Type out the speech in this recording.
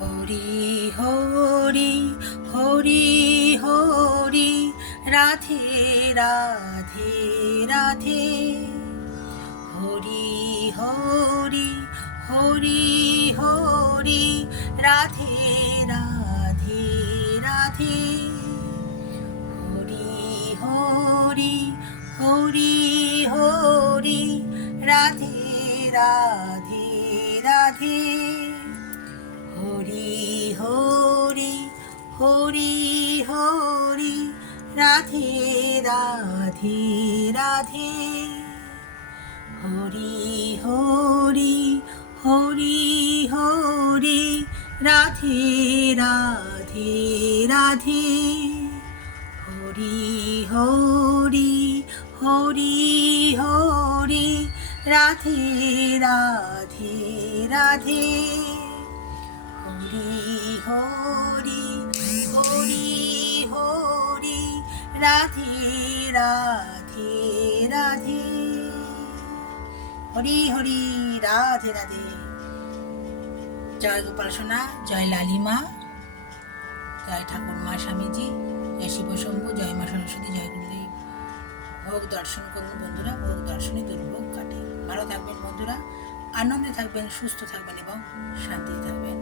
হরি হরি হরি হরি রাধে রাধে রাধে হরি হরি হরি হরি রাধে রাধে রাধে হরি হরি হরি হরি রাধে রাধে রাধে হরি হরি হরি হরি রাধে রাধে রাধে হরি হরি হরি হরি রাধে রাধে রাধে হরি হরি হরি হরি রাধে রাধে রাধে হরি হরি হরি হরি রাধে রাধে রাধে হরি হরি রাধে রাধে। জয় গোপাল সোনা, জয় লালিমা, জয় ঠাকুর মা স্বামীজি, জয় শিবশম্ভু, জয় মা সরস্বতী, জয় গুরুদেব। ভোগ দর্শন করুন বন্ধুরা, ভোগ দর্শনে দুর্ভোগ কাটে। ভালো থাকবেন বন্ধুরা, আনন্দে থাকবেন, সুস্থ থাকবেন এবং শান্তিতে থাকবেন।